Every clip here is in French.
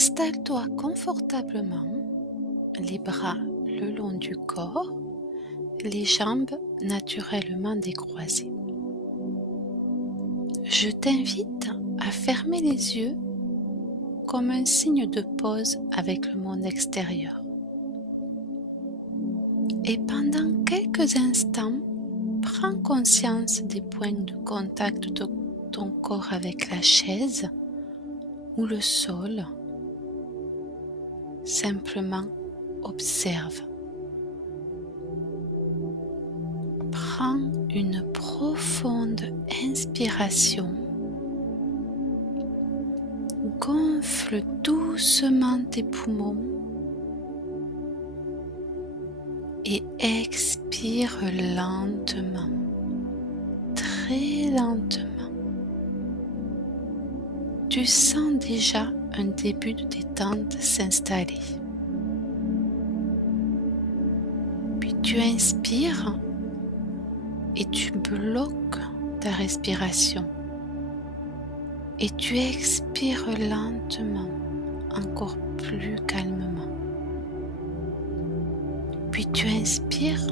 Installe-toi confortablement, les bras le long du corps, les jambes naturellement décroisées. Je t'invite à fermer les yeux comme un signe de pause avec le monde extérieur. Et pendant quelques instants, prends conscience des points de contact de ton corps avec la chaise ou le sol. Simplement observe. Prends une profonde inspiration. Gonfle doucement tes poumons et expire lentement, très lentement. Tu sens déjà un début de détente s'installer. Puis tu inspires et tu bloques ta respiration. Et tu expires lentement, encore plus calmement. Puis tu inspires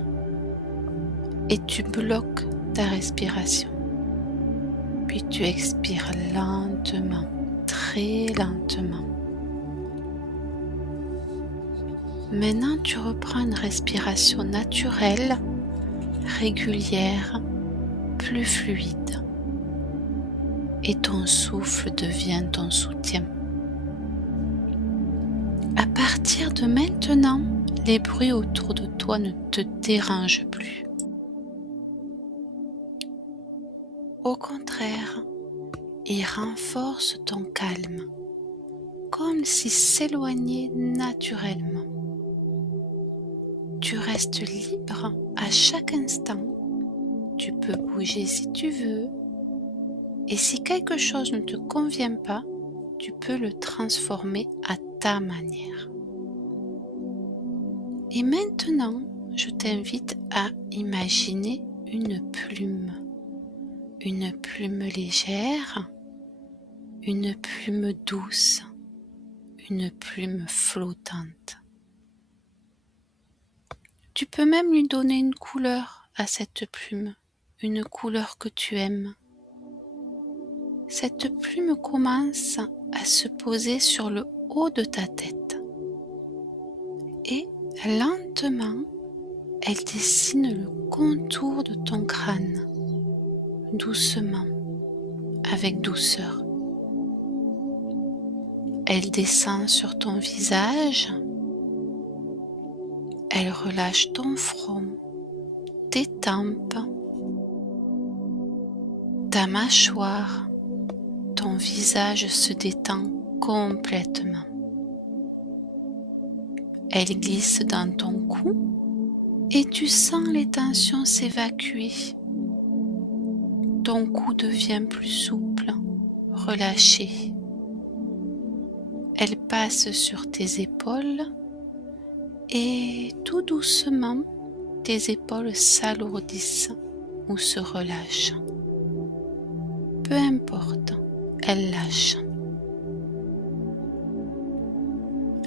et tu bloques ta respiration. Puis tu expires lentement, très lentement. Maintenant, tu reprends une respiration naturelle, régulière, plus fluide. Et ton souffle devient ton soutien. À partir de maintenant, les bruits autour de toi ne te dérangent plus. Au contraire, ils renforcent ton calme, comme si s'éloignaient naturellement. Tu restes libre à chaque instant. Tu peux bouger si tu veux. Et si quelque chose ne te convient pas, tu peux le transformer à ta manière. Et maintenant, je t'invite à imaginer une plume légère, une plume douce, une plume flottante. Tu peux même lui donner une couleur à cette plume, une couleur que tu aimes. Cette plume commence à se poser sur le haut de ta tête et lentement, elle dessine le contour de ton crâne, doucement, avec douceur. Elle descend sur ton visage, elle relâche ton front, tes tempes, ta mâchoire, ton visage se détend complètement. Elle glisse dans ton cou et tu sens les tensions s'évacuer. Ton cou devient plus souple, relâché. Elle passe sur tes épaules et tout doucement, tes épaules s'alourdissent ou se relâchent. Peu importe, elles lâchent.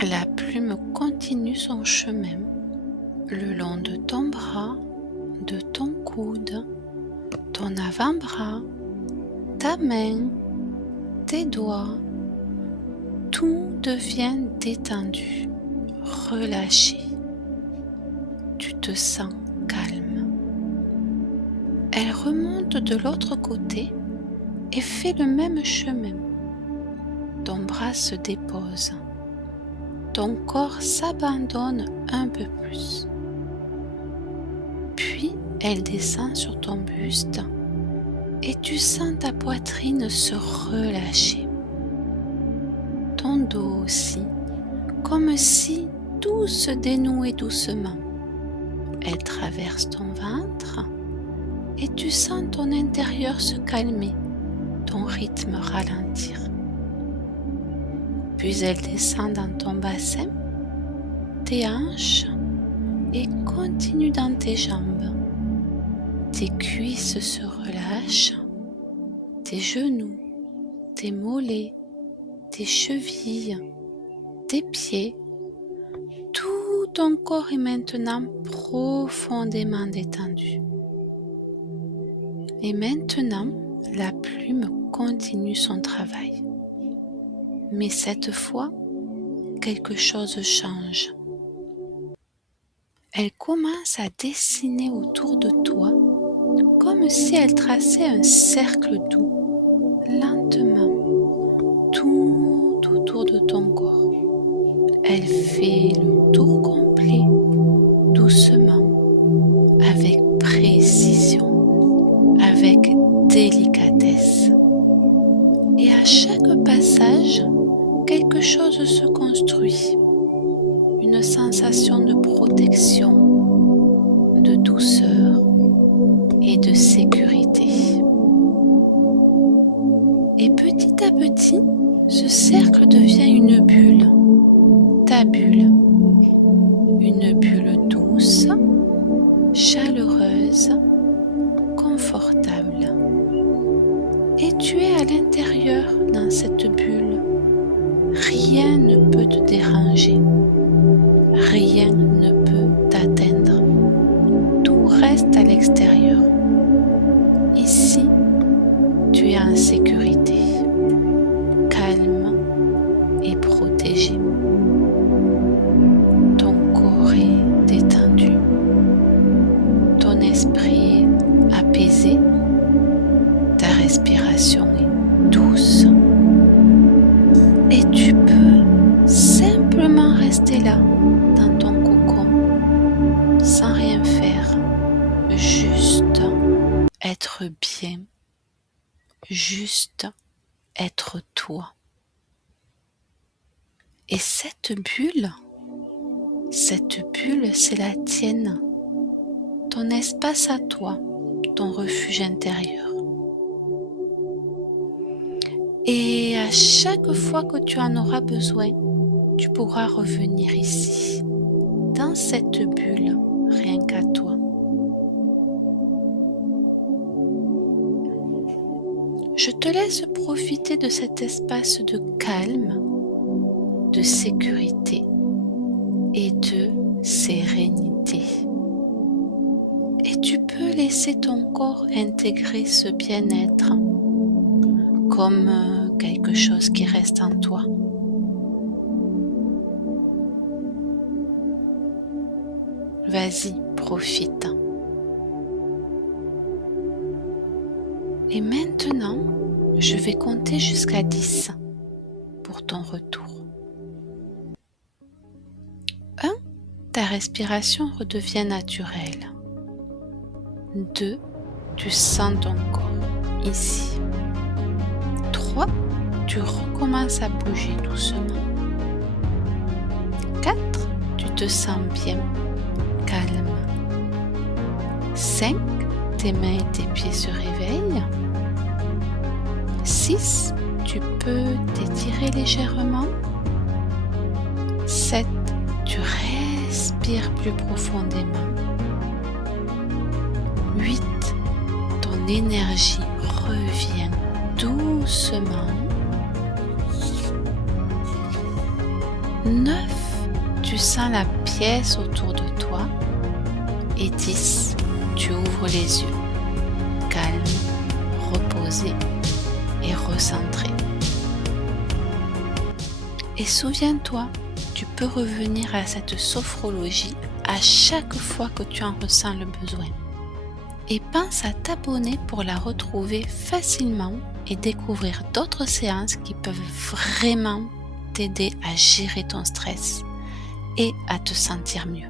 La plume continue son chemin le long de ton bras, de ton coude, ton avant-bras, ta main, tes doigts. Tout devient détendu, relâché. Tu te sens calme. Elle remonte de l'autre côté et fait le même chemin. Ton bras se dépose. Ton corps s'abandonne un peu plus. Puis, elle descend sur ton buste et tu sens ta poitrine se relâcher. Ton dos aussi, comme si tout se dénouait doucement. Elle traverse ton ventre et tu sens ton intérieur se calmer, ton rythme ralentir. Puis elle descend dans ton bassin, tes hanches et continue dans tes jambes. Tes cuisses se relâchent, tes genoux, tes mollets, tes chevilles, tes pieds, tout ton corps est maintenant profondément détendu. Et maintenant, la plume continue son travail. Mais cette fois, quelque chose change. Elle commence à dessiner autour de toi comme si elle traçait un cercle doux, lentement, tout autour de ton corps. Elle fait le tour complet, doucement, avec précision, avec délicatesse. Et à chaque passage, quelque chose se construit. Une sensation de protection, de douceur et de sécurité. Et petit à petit, ce cercle devient une bulle, ta bulle. Une bulle douce, chaleureuse, confortable. Et tu es à l'intérieur dans cette bulle. Rien ne peut te déranger. Rien ne peut t'atteindre. Tout reste à l'extérieur. Ici, tu es en sécurité, calme et protégé. Ton corps est détendu. Ton esprit est apaisé. Ta respiration est douce. Et tu peux simplement rester là, dans ton cocon, sans rien faire, juste être bien, juste être toi. Et cette bulle, c'est la tienne, ton espace à toi, ton refuge intérieur. Et à chaque fois que tu en auras besoin, tu pourras revenir ici, dans cette bulle, rien qu'à toi. Je te laisse profiter de cet espace de calme, de sécurité et de sérénité. Et tu peux laisser ton corps intégrer ce bien-être comme quelque chose qui reste en toi. Vas-y, profite. Et maintenant, je vais compter jusqu'à 10 pour ton retour. 1. Ta respiration redevient naturelle. 2. Tu sens ton corps ici. 3. Tu recommences à bouger doucement. 4. Tu te sens bien, calme. 5. Tes mains et tes pieds se réveillent. 6. Tu peux t'étirer légèrement. 7. Tu respires plus profondément. 8. Ton énergie revient doucement. 9. Tu sens la pièce autour de toi. Et 10. Tu ouvres les yeux, calme, reposé et recentré. Et souviens-toi, tu peux revenir à cette sophrologie à chaque fois que tu en ressens le besoin. Et pense à t'abonner pour la retrouver facilement et découvrir d'autres séances qui peuvent vraiment t'aider à gérer ton stress et à te sentir mieux.